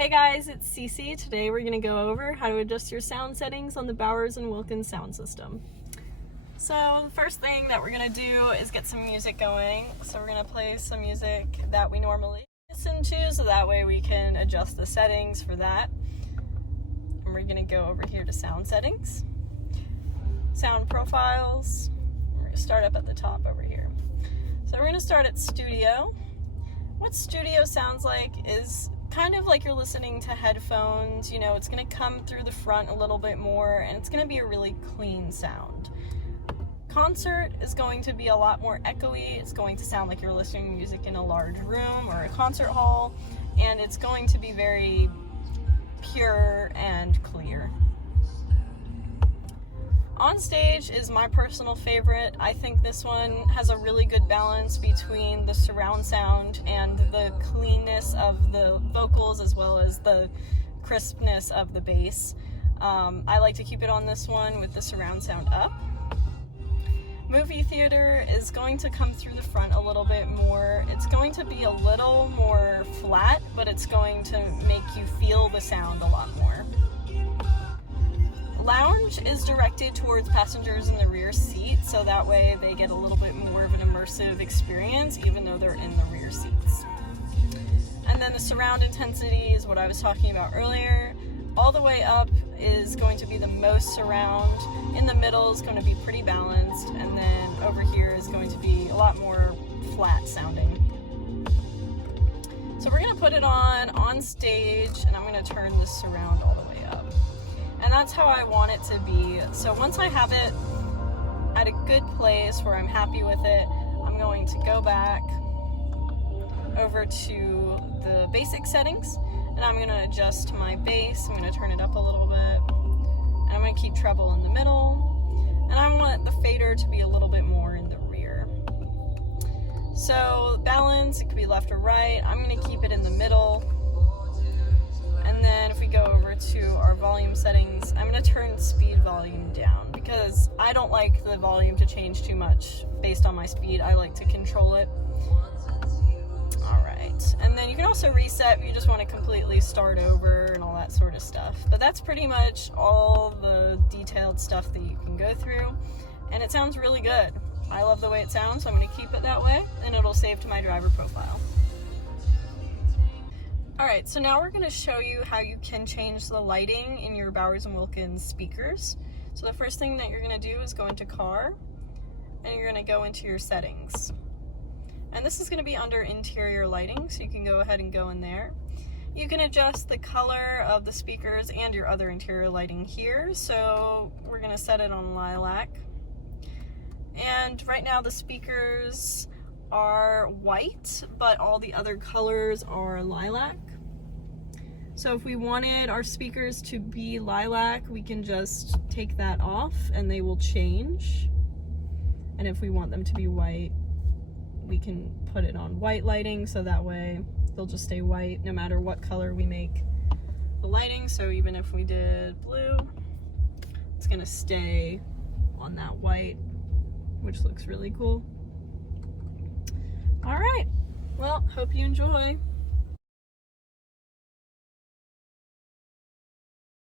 Hey guys, it's Cece. Today we're going to go over how to adjust your sound settings on the Bowers and Wilkins sound system. So the first thing that we're going to do is get some music going. So we're going to play some music that we normally listen to, so that way we can adjust the settings for that. And we're going to go over here to sound settings, sound profiles. We're going to start up at the top over here. So we're going to start at studio. What studio sounds like is kind of like you're listening to headphones. You know, it's going to come through the front a little bit more, and it's going to be a really clean sound. Concert is going to be a lot more echoey. It's going to sound like you're listening to music in a large room or a concert hall, and it's going to be very pure and clear. On stage is my personal favorite. I think this one has a really good balance between the surround sound and the cleanness of the vocals, as well as the crispness of the bass. I like to keep it on this one with the surround sound up. Movie theater is going to come through the front a little bit more. It's going to be a little more flat, but it's going to make you feel the sound a lot more. Lounge is directed towards passengers in the rear seat, so that way they get a little bit more of an immersive experience, even though they're in the rear seats. And then the surround intensity is what I was talking about earlier. All the way up is going to be the most surround. In the middle is going to be pretty balanced, and then over here is going to be a lot more flat sounding. So we're going to put it on stage, and I'm going to turn this surround all the way up. And that's how I want it to be. So once I have it at a good place where I'm happy with it, I'm going to go back over to the basic settings, and I'm going to adjust my bass. I'm going to turn it up a little bit, and I'm going to keep treble in the middle, and I want the fader to be a little bit more in the rear. So balance, it could be left or right. I'm going to keep it in the middle. And then if we go over to our volume settings, I'm going to turn speed volume down because I don't like the volume to change too much based on my speed. I like to control it. Alright, and then you can also reset if you just want to completely start over and all that sort of stuff. But that's pretty much all the detailed stuff that you can go through, and it sounds really good. I love the way it sounds, so I'm going to keep it that way, and it'll save to my driver profile. Alright, so now we're going to show you how you can change the lighting in your Bowers & Wilkins speakers. So the first thing that you're going to do is go into Car, and you're going to go into your settings. And this is going to be under interior lighting, so you can go ahead and go in there. You can adjust the color of the speakers and your other interior lighting here, so we're going to set it on lilac. And right now the speakers are white, but all the other colors are lilac. So if we wanted our speakers to be lilac, we can just take that off and they will change. And if we want them to be white, we can put it on white lighting, so that way they'll just stay white no matter what color we make the lighting. So even if we did blue, it's gonna stay on that white, which looks really cool. All right, well, hope you enjoy.